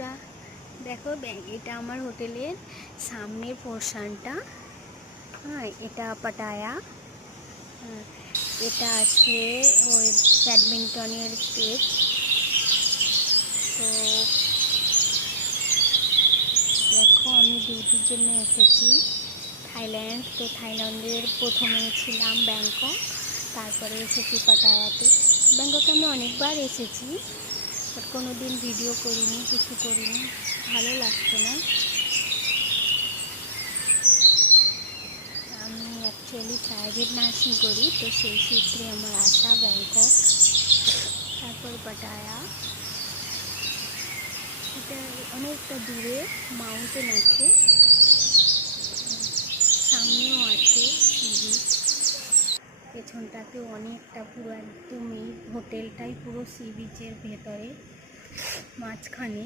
বন্ধুরা, দেখো এটা আমার হোটেলের সামনের পোর্শনটা। হ্যাঁ, এটা পাটায়া। হ্যাঁ, এটা আছে ওই ব্যাডমিন্টনের স্টেজ। তো দেখো, আমি ডিউটির জন্য এসেছি থাইল্যান্ড। তো থাইল্যান্ডের প্রথমে ছিলাম ব্যাংকক, তারপরে এসেছি পাটায়াতে। ব্যাংককে আমি অনেকবার এসেছি, বাট কোনো দিন ভিডিও করিনি, কিছু করিনি, ভালো লাগতো না। আমি অ্যাকচুয়ালি প্রাইভেট নার্সিং করি, তো সেই সূত্রে আমার আসা ব্যাংকক, তারপর পাটায়া। এটা অনেকটা দূরে, মাউন্টেন আছে, সামনেও আছে সি বিচ, পেছনটাতেও অনেকটা, পুরো একদমই হোটেলটাই পুরো সি বিচের ভেতরে মাঝখানে।